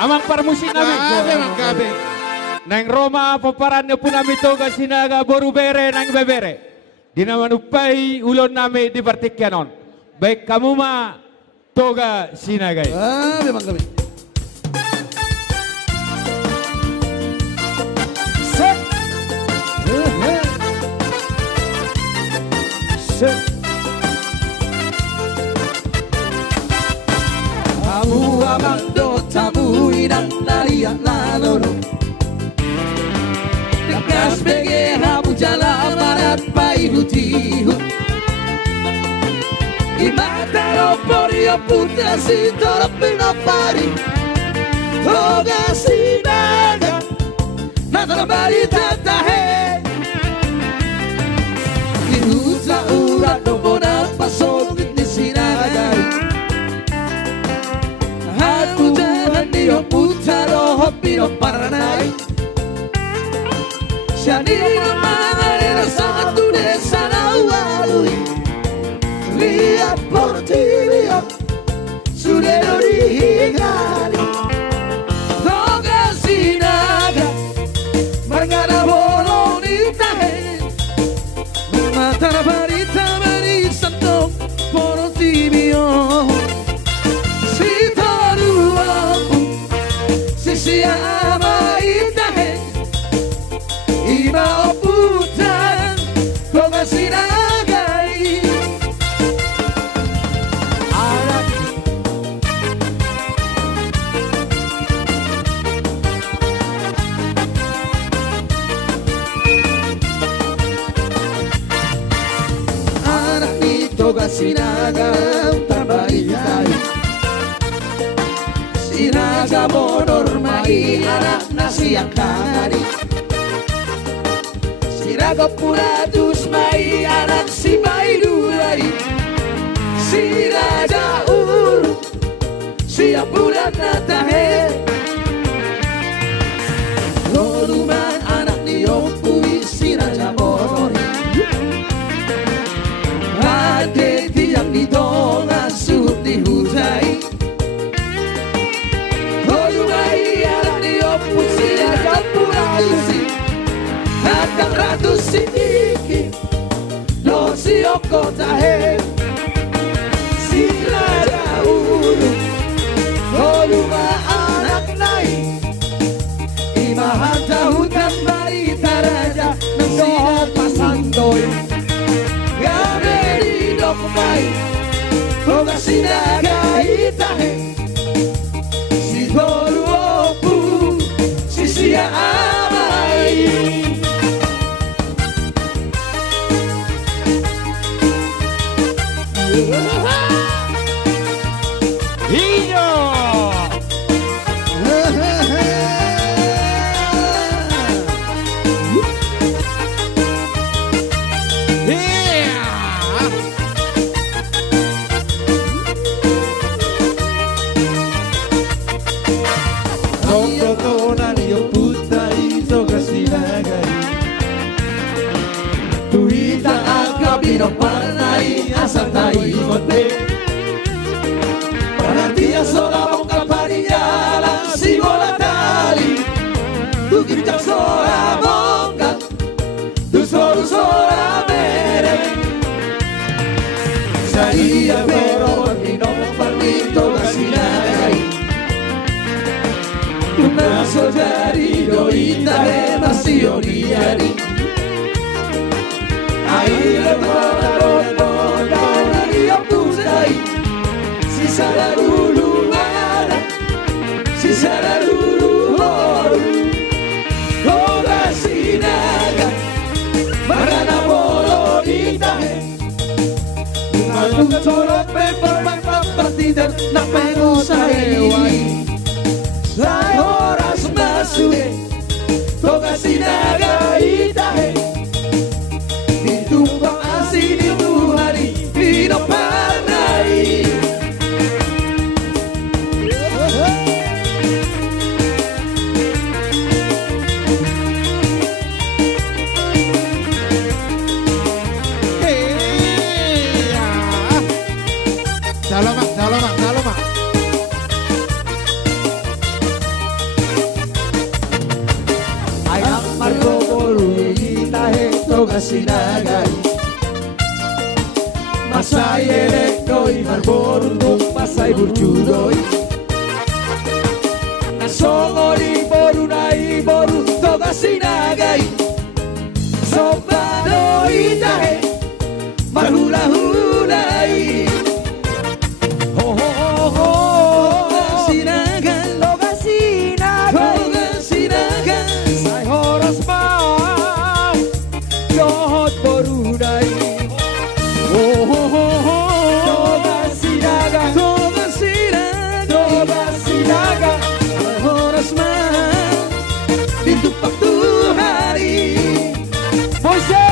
Amang parmusin namin. Grabe, magkabe. Nang Roma paparan pun namin to kasinaga boru bere nang bebere. Di naman upay ulon namin di partikyanon. Baik kamu ma toga sinagay. Grabe, magkabe. Set. Set. Amu amando tamu inang nariyan naloro. Dekas bege hamu jalan marat paihutihu. Imataro porio puta si toropino pari. Toga sinaga natara bari tatahe. Inuta urat nombona pasok di sinaga. Aku jalan dio putaro hopino paranai. Shani mangarera satu desa nawalui. Lihat portilio sudah dihingali. Toga sinaga margana bolo di tahe. Matara barita bari santo portilio. Siapa itahe iba oputan toga sinagai anak ni toga sinaga tambaitai sinaga bonor mai anak nasi akari siraga puratus mai anak si mai durai siraga uru siap bulan natahe loluman anak niopui siraga bonor ade tiang di dongan suh di hutai Hatang ratus sidiki no sioko tahe sila jauh koluma anak naik imahan tahutan bari taraja nang pasandoy gameri dok mai toga sinaga itahe si toru opu si sia amai. Iyo. Dia sola bongkar parinyala si bola tali Bukit jak sola bongkar tu sola mere Saia pero no permito casinagai Una sojari doita de masioriari Ahí le toda la dia pusai Si sararulu ada Si sararulu horu Toga sinaga Marana bolo ditahe Umatung torok pepermak partidan Na pego sahewai Sai horas masuke Toga sinaga itahe Ditumpang asin itu hari Pino panai toga sinagai Masai elektroi marborundung masai burjudoi Nasongori boru nai boru toga sinagai Sobadoi tahe marhula hulai Ho ho ho ho sinagai Toga sinagai toga sinagai Sai horas mas Johot boru nai Toga sinagai toga sinagai Toga sinagai horas mah ditupak Tuhari Moise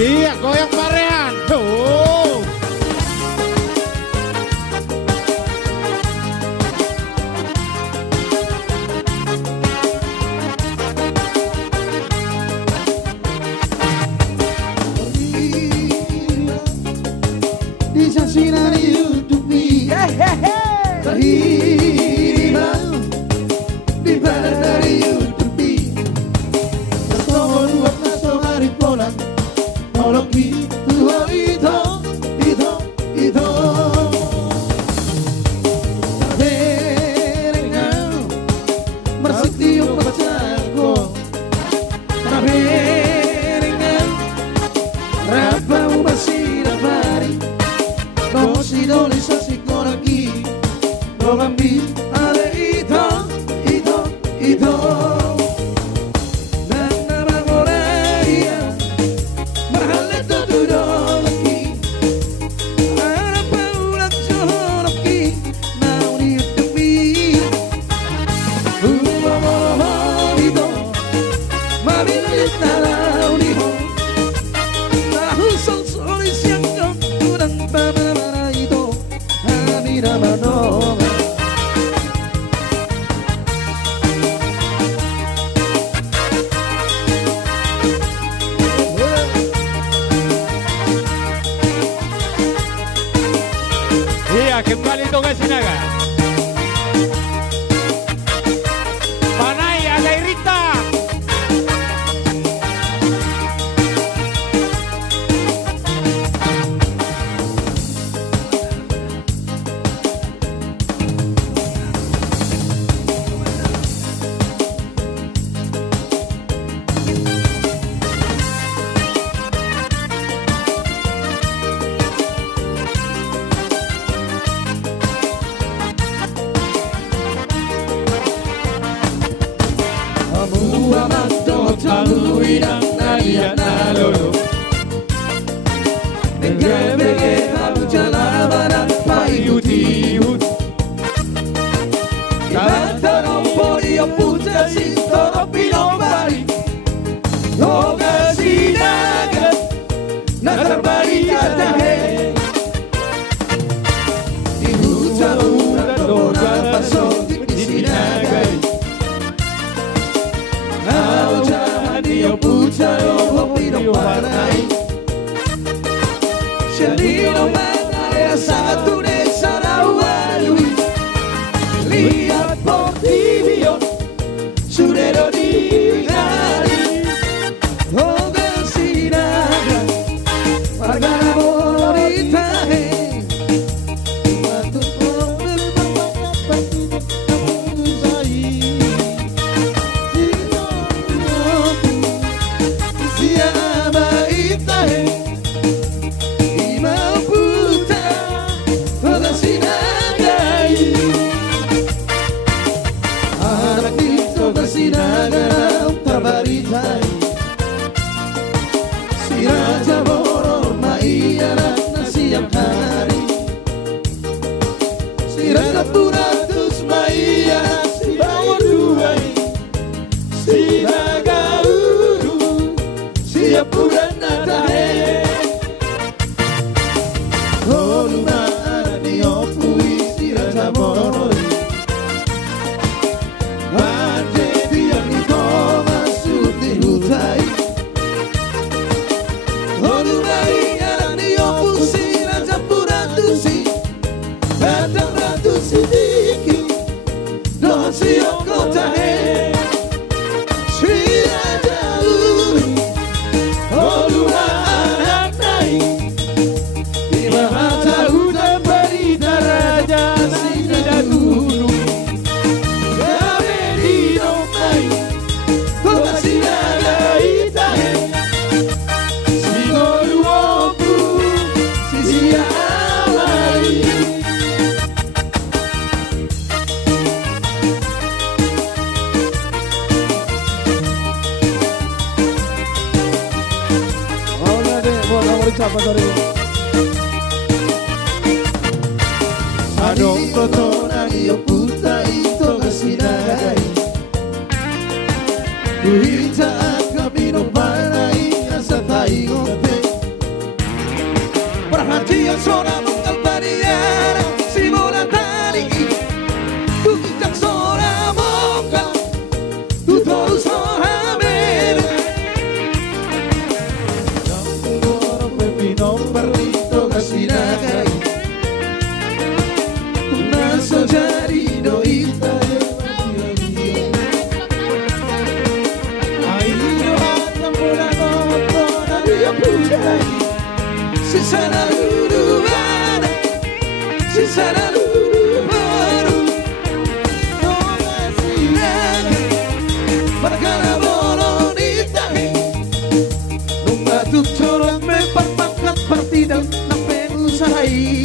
Iya, goyang parehan. Tuh. Di sasinari utupi Tahirima Di dari utupi Nasomon uap nasomari polan Noloki tuho ito Taberengau Mersitiyo pacako Taberengau Rapa umasira pari No si dole sa si koraki No bambi ale ito Nana mangoraya Mahal ito tudolaki Arapa ulat joraki Nauni utupi Umomomohito Mabilit na launi mo Nahusong solis yang kau kurang pamana itu Hamira manonga Iya, kembali toga sinaga. Panay Alairita. Amu amanto talui dan nadia nalolo Nege amu jalabana paiutiut Ibantano porio puta sintoro pinobari Toga sinaga Natarbari katahe Dihuta una toga paso di sinagai Au jaman dio pucha yo pino parai Shalino manare satu desa rawalui Lihat portibio Sudero di hari Toga sinaga Pagana moritahe Matu poder berbanyak kamu sai Siapa itahe Ima puta Toga sinagai Anak di toga sinaga Tabaritai Si raja boror maiara na siang hari Si raja turatus maiara Si bawor duai Si naga uru Siap puran natahe Oluma arani opui Si raja boroi Ante tiang ito masuk di Sudah jauh Olulah anak naik di bahasa hutan berita raja tidak gunung kami di domai kota sinaga itahe si goluoku si sia amai. Adong kotona iyo puta ito kasinagai Kuhita ang kamino panay asa taigote Perhatian seorang mengkalpanian Simula tali Kukitak seorang mongkal Tutor seorang mera Orang peminom berlito kasinagai Naso jari do ita Ayo atam bola noto na dia pujai Sisana lulu bana Sisana lulu baru Nona sinaga Margana bolo ditahe Nunga tutorang me perpakat partida na penusahai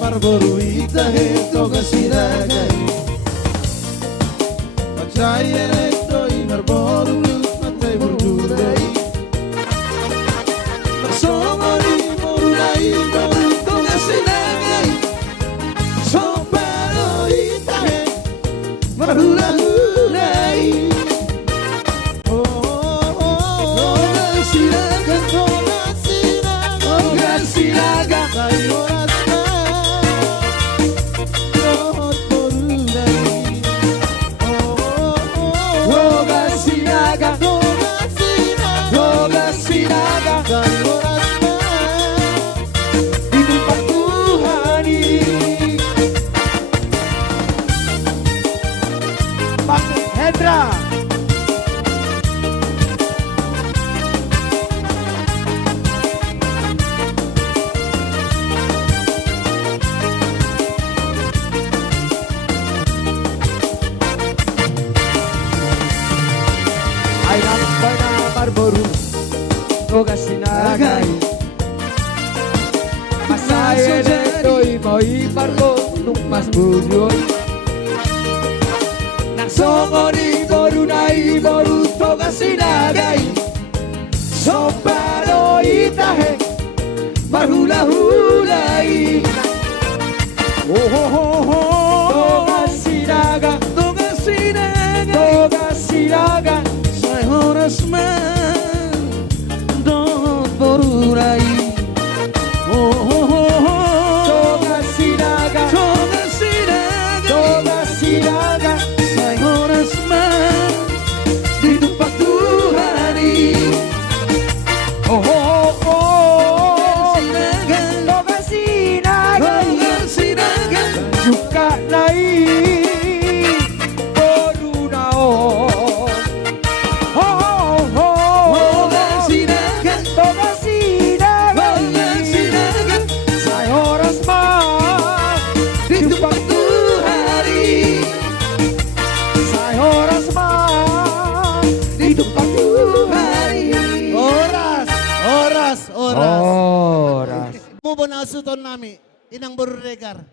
Marboru itahe toga sinagai Pacaya esto y marboru matai burdudai Marsomori morulai baru toga sinagai Soparo itahe marhula hulai Toga sinaga toga sinaga Toga sinaga Hendra. Ayam pada Marboru toga sinagai Masaya doi moi barbo nung mas bujoy Songori borunai boru toga sinagai Soparo itahe marhula hulai Oh oh oh oh toga sinaga toga sinaga toga sinaga Sai horas man don borunai Oh oh oh oh toga sinaga toga sinaga toga sinaga Mubo na asuton nami inang Boruregar